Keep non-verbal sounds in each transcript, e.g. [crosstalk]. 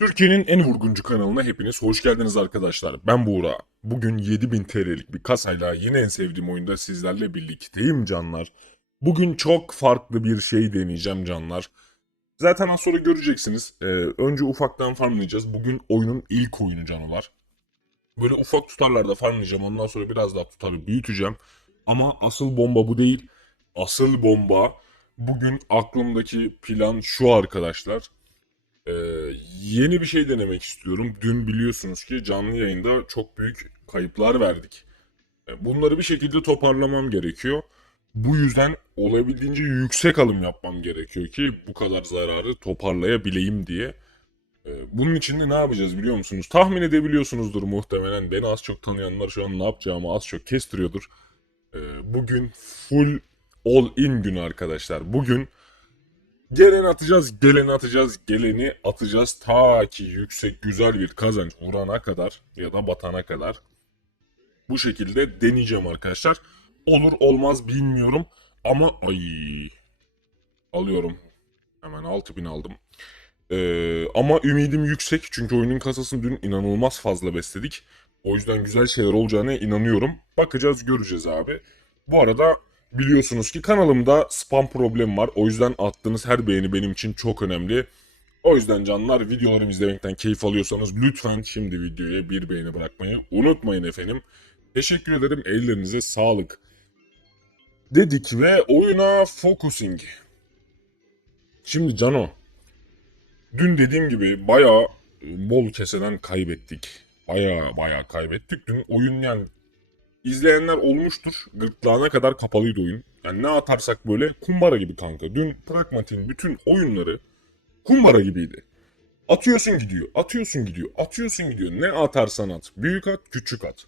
Türkiye'nin en vurguncu kanalına hepiniz hoş geldiniz arkadaşlar. Ben Buğra. Bugün 7000 TL'lik bir kasayla yine en sevdiğim oyunda sizlerle birlikteyim canlar. Bugün çok farklı bir şey deneyeceğim canlar. Zaten az sonra göreceksiniz. Ee, önce ufaktan farmlayacağız. Bugün oyunun ilk oyunu canavar. Böyle ufak tutarlarda farmlayacağım. Ondan sonra biraz daha tutarı büyüteceğim. Ama asıl bomba bu değil. Asıl bomba bugün aklımdaki plan şu arkadaşlar. Ee, yeni bir şey denemek istiyorum. Dün biliyorsunuz ki canlı yayında çok büyük kayıplar verdik. Ee, Bunları bir şekilde toparlamam gerekiyor. Bu yüzden olabildiğince yüksek alım yapmam gerekiyor ki bu kadar zararı toparlayabileyim diye. Ee, Bunun için de ne yapacağız biliyor musunuz? Tahmin edebiliyorsunuzdur muhtemelen. Beni az çok tanıyanlar şu an ne yapacağımı az çok kestiriyordur. Ee, Bugün full all in günü arkadaşlar. Bugün Gelen atacağız, geleni atacağız, geleni atacağız ta ki yüksek güzel bir kazanç vurana kadar ya da batana kadar. Bu şekilde deneyeceğim arkadaşlar. Olur olmaz bilmiyorum ama ay alıyorum. Hemen 6000 aldım. Ee, ama ümidim yüksek çünkü oyunun kasasını dün inanılmaz fazla besledik. O yüzden güzel şeyler olacağına inanıyorum. Bakacağız göreceğiz abi. Bu arada biliyorsunuz ki kanalımda spam problemi var. O yüzden attığınız her beğeni benim için çok önemli. O yüzden canlar videolarımı izlemekten keyif alıyorsanız lütfen şimdi videoya bir beğeni bırakmayı unutmayın efendim. Teşekkür ederim. Ellerinize sağlık. Dedik ve oyuna focusing. Şimdi Cano. Dün dediğim gibi bayağı e, bol keseden kaybettik. Bayağı bayağı kaybettik. Dün oyun yani İzleyenler olmuştur. Gırtlağına kadar kapalıydı oyun. Yani ne atarsak böyle kumbara gibi kanka. Dün Pragmat'in bütün oyunları kumbara gibiydi. Atıyorsun gidiyor, atıyorsun gidiyor, atıyorsun gidiyor. Ne atarsan at. Büyük at, küçük at.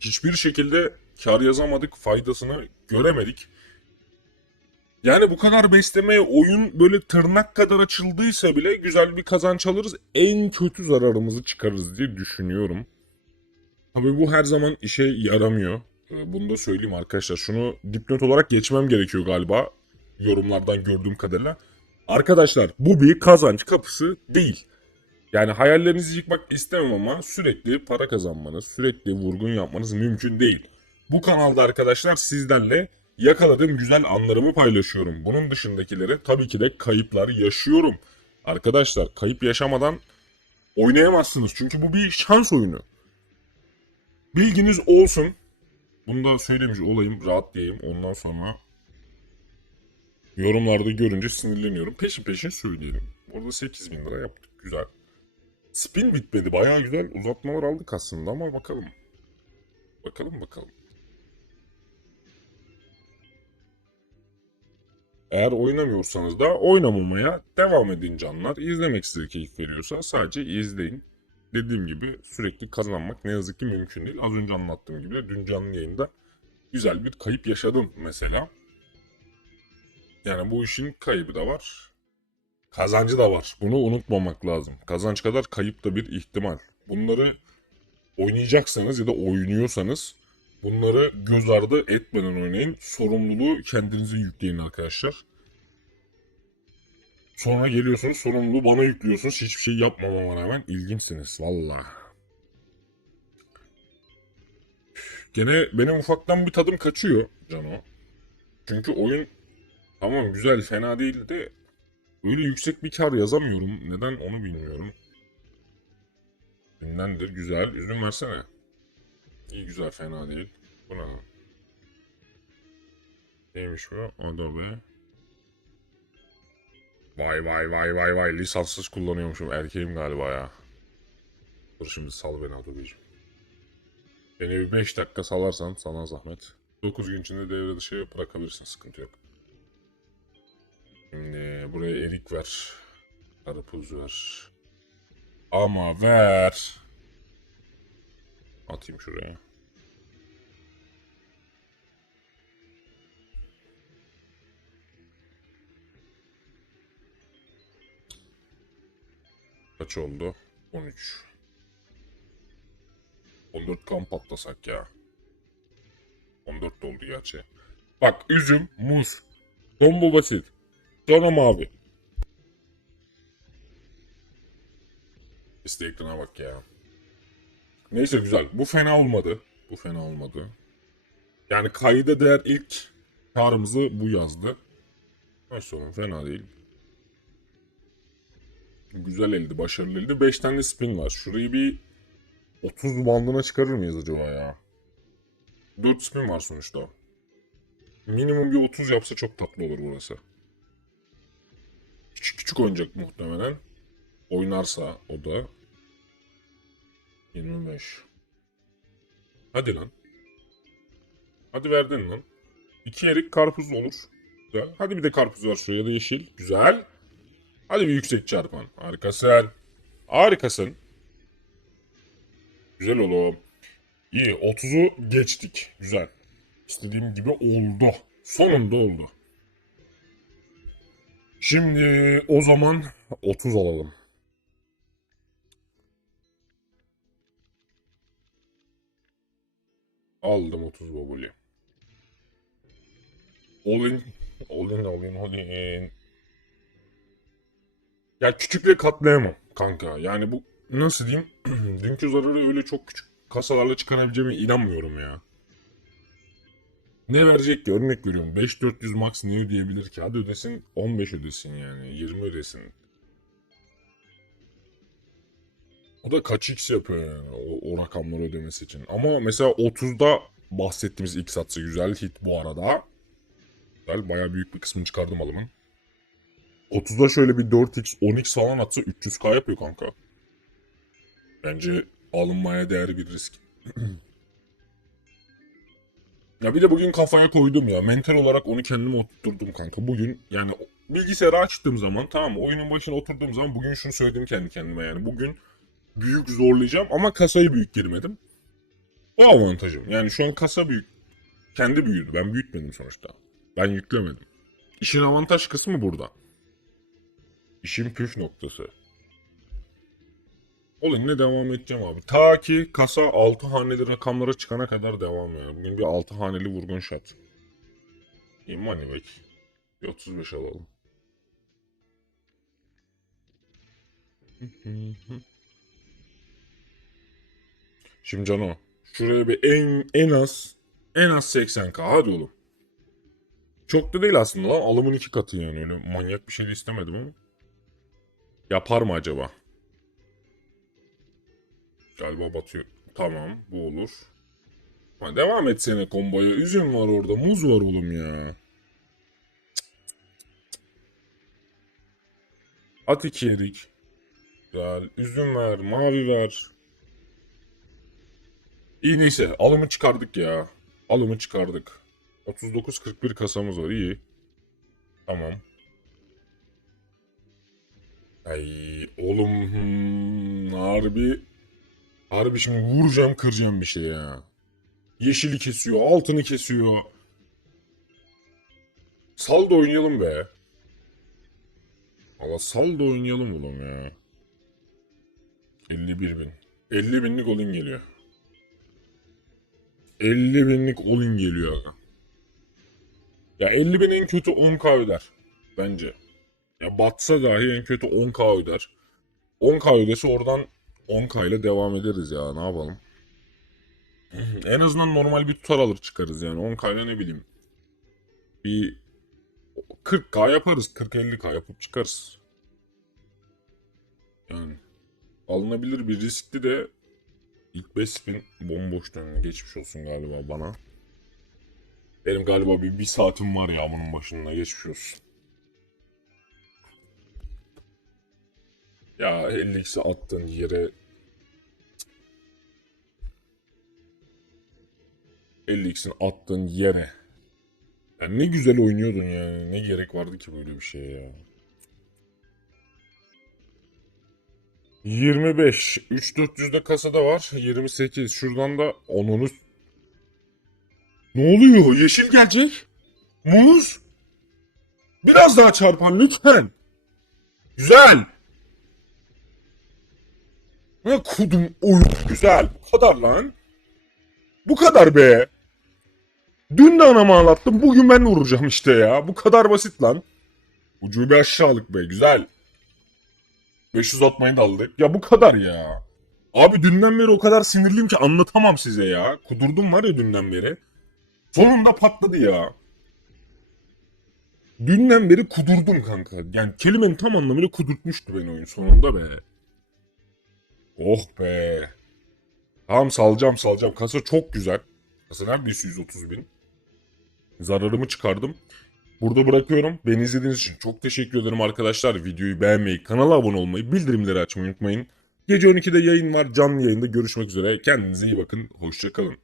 Hiçbir şekilde kar yazamadık, faydasını göremedik. Yani bu kadar beslemeye oyun böyle tırnak kadar açıldıysa bile güzel bir kazanç alırız. En kötü zararımızı çıkarırız diye düşünüyorum. Tabii bu her zaman işe yaramıyor. Ee, Bunu da söyleyeyim arkadaşlar. Şunu dipnot olarak geçmem gerekiyor galiba. Yorumlardan gördüğüm kadarıyla. Arkadaşlar bu bir kazanç kapısı değil. Yani hayallerinizi yıkmak istemem ama sürekli para kazanmanız, sürekli vurgun yapmanız mümkün değil. Bu kanalda arkadaşlar sizlerle yakaladığım güzel anlarımı paylaşıyorum. Bunun dışındakileri tabii ki de kayıplar yaşıyorum. Arkadaşlar kayıp yaşamadan oynayamazsınız. Çünkü bu bir şans oyunu. Bilginiz olsun. Bunu da söylemiş olayım, rahat diyeyim. Ondan sonra yorumlarda görünce sinirleniyorum. Peşin peşin söyleyelim. Orada 8000 lira yaptık. Güzel. Spin bitmedi. Bayağı güzel uzatmalar aldık aslında ama bakalım. Bakalım bakalım. Eğer oynamıyorsanız da oynamamaya devam edin canlar. İzlemek size keyif veriyorsa sadece izleyin dediğim gibi sürekli kazanmak ne yazık ki mümkün değil. Az önce anlattığım gibi dün canlı yayında güzel bir kayıp yaşadım mesela. Yani bu işin kaybı da var. Kazancı da var. Bunu unutmamak lazım. Kazanç kadar kayıp da bir ihtimal. Bunları oynayacaksanız ya da oynuyorsanız bunları göz ardı etmeden oynayın. Sorumluluğu kendinize yükleyin arkadaşlar. Sonra geliyorsunuz sorumluluğu bana yüklüyorsunuz. Hiçbir şey yapmamama rağmen ilginçsiniz valla. Gene benim ufaktan bir tadım kaçıyor Cano. Çünkü oyun tamam güzel fena değil de öyle yüksek bir kar yazamıyorum. Neden onu bilmiyorum. Bindendir güzel. Üzüm versene. İyi güzel fena değil. Bu ne? Neymiş bu? Adobe. Vay vay vay vay vay lisanssız kullanıyormuşum erkeğim galiba ya. Dur şimdi sal beni Adobeciğim. Beni bir 5 dakika salarsan sana zahmet. 9 gün içinde devre dışı bırakabilirsin sıkıntı yok. Şimdi buraya erik ver. Karpuz ver. Ama ver. Atayım şuraya. Kaç oldu? 13. 14 kan patlasak ya. 14 de oldu gerçi. Bak üzüm, muz. Son bu basit. Sonra mavi. İşte ekrana bak ya. Neyse güzel. Bu fena olmadı. Bu fena olmadı. Yani kayda değer ilk karımızı bu yazdı. Neyse fena değil. Güzel eldi, başarılı eldi. 5 tane spin var. Şurayı bir 30 bandına çıkarır mıyız acaba ya? 4 spin var sonuçta. Minimum bir 30 yapsa çok tatlı olur burası. Küçük küçük oynayacak muhtemelen. Oynarsa o da. 25. Hadi lan. Hadi verdin lan. İki erik karpuz olur. Hadi bir de karpuz var şuraya da yeşil. Güzel. Hadi bir yüksek çarpan. Harikasın. Harikasın. Güzel oğlum. İyi 30'u geçtik. Güzel. İstediğim gibi oldu. Sonunda oldu. Şimdi o zaman 30 alalım. Aldım 30 babuli. All in, all in, all in, all in. Ya küçükle katlayamam kanka. Yani bu nasıl diyeyim? [clears throat] Dünkü zararı öyle çok küçük kasalarla çıkarabileceğime inanmıyorum ya. Ne verecek ki? Örnek veriyorum. 5400 max ne ödeyebilir ki? Hadi ödesin 15 ödesin yani. 20 ödesin. O da kaç x yapıyor yani o, o rakamları ödemesi için. Ama mesela 30'da bahsettiğimiz x atsı güzel hit bu arada. Güzel bayağı büyük bir kısmını çıkardım alımın. 30'da şöyle bir 4x 10x falan atsa 300k yapıyor kanka. Bence alınmaya değer bir risk. [clears throat] ya bir de bugün kafaya koydum ya. Mental olarak onu kendime oturtturdum kanka. Bugün yani bilgisayarı açtığım zaman tamam? Oyunun başına oturduğum zaman bugün şunu söyledim kendi kendime yani. Bugün büyük zorlayacağım ama kasayı büyük girmedim. O avantajım. Yani şu an kasa büyük. Kendi büyüdü. Ben büyütmedim sonuçta. Ben yüklemedim. İşin avantaj kısmı burada. İşin püf noktası. Yine devam edeceğim abi. Ta ki kasa 6 haneli rakamlara çıkana kadar devam yani. Bugün bir 6 haneli vurgun money back. Bir 35 alalım. Şimdi Cano. Şuraya bir en en az en az 80k hadi oğlum. Çok da değil aslında lan. Alımın iki katı yani. Öyle manyak bir şey de istemedim ama. Yapar mı acaba? Galiba batıyor. Tamam bu olur. Ha, devam etsene komboya. Üzüm var orada. Muz var oğlum ya. At iki yedik. Güzel. Üzüm ver. Mavi ver. İyi neyse. Alımı çıkardık ya. Alımı çıkardık. 39-41 kasamız var. iyi. Tamam. Ay oğlum hmm, harbi harbi şimdi vuracağım kıracağım bir şey ya. Yeşili kesiyor, altını kesiyor. Sal da oynayalım be. Valla sal da oynayalım oğlum ya. 51 bin. 50 binlik olin geliyor. 50 binlik olin geliyor. Ya 50 bin en kötü 10k öder. Bence. Ya batsa dahi en kötü 10k öder. 10k ödese oradan 10k ile devam ederiz ya ne yapalım. [clears throat] en azından normal bir tutar alır çıkarız yani 10k ile ne bileyim. Bir 40k yaparız 40-50k yapıp çıkarız. Yani alınabilir bir riskli de ilk 5 spin bomboş dönüyor. Geçmiş olsun galiba bana. Benim galiba bir, bir saatim var ya bunun başında geçmiş olsun. Ya 50x'i attığın yere 50x'in attığın yere ya ne güzel oynuyordun yani. Ne gerek vardı ki böyle bir şeye ya. 25. 3400'de kasada var. 28. Şuradan da onunu... Ne oluyor? Yeşil gelecek. Muz. Biraz daha çarpan lütfen. Güzel. Ne kudum oyun güzel. Bu kadar lan. Bu kadar be. Dün de anama anlattım. Bugün ben vuracağım işte ya. Bu kadar basit lan. Ucube aşağılık be. Güzel. 500 atmayı da aldık. Ya bu kadar ya. Abi dünden beri o kadar sinirliyim ki anlatamam size ya. Kudurdum var ya dünden beri. Sonunda patladı ya. Dünden beri kudurdum kanka. Yani kelimenin tam anlamıyla kudurtmuştu beni oyun sonunda be. Oh be. Tamam salacağım salacağım. Kasa çok güzel. Kasa neredeyse 130 bin. Zararımı çıkardım. Burada bırakıyorum. Beni izlediğiniz için çok teşekkür ederim arkadaşlar. Videoyu beğenmeyi, kanala abone olmayı, bildirimleri açmayı unutmayın. Gece 12'de yayın var. Canlı yayında görüşmek üzere. Kendinize iyi bakın. Hoşçakalın.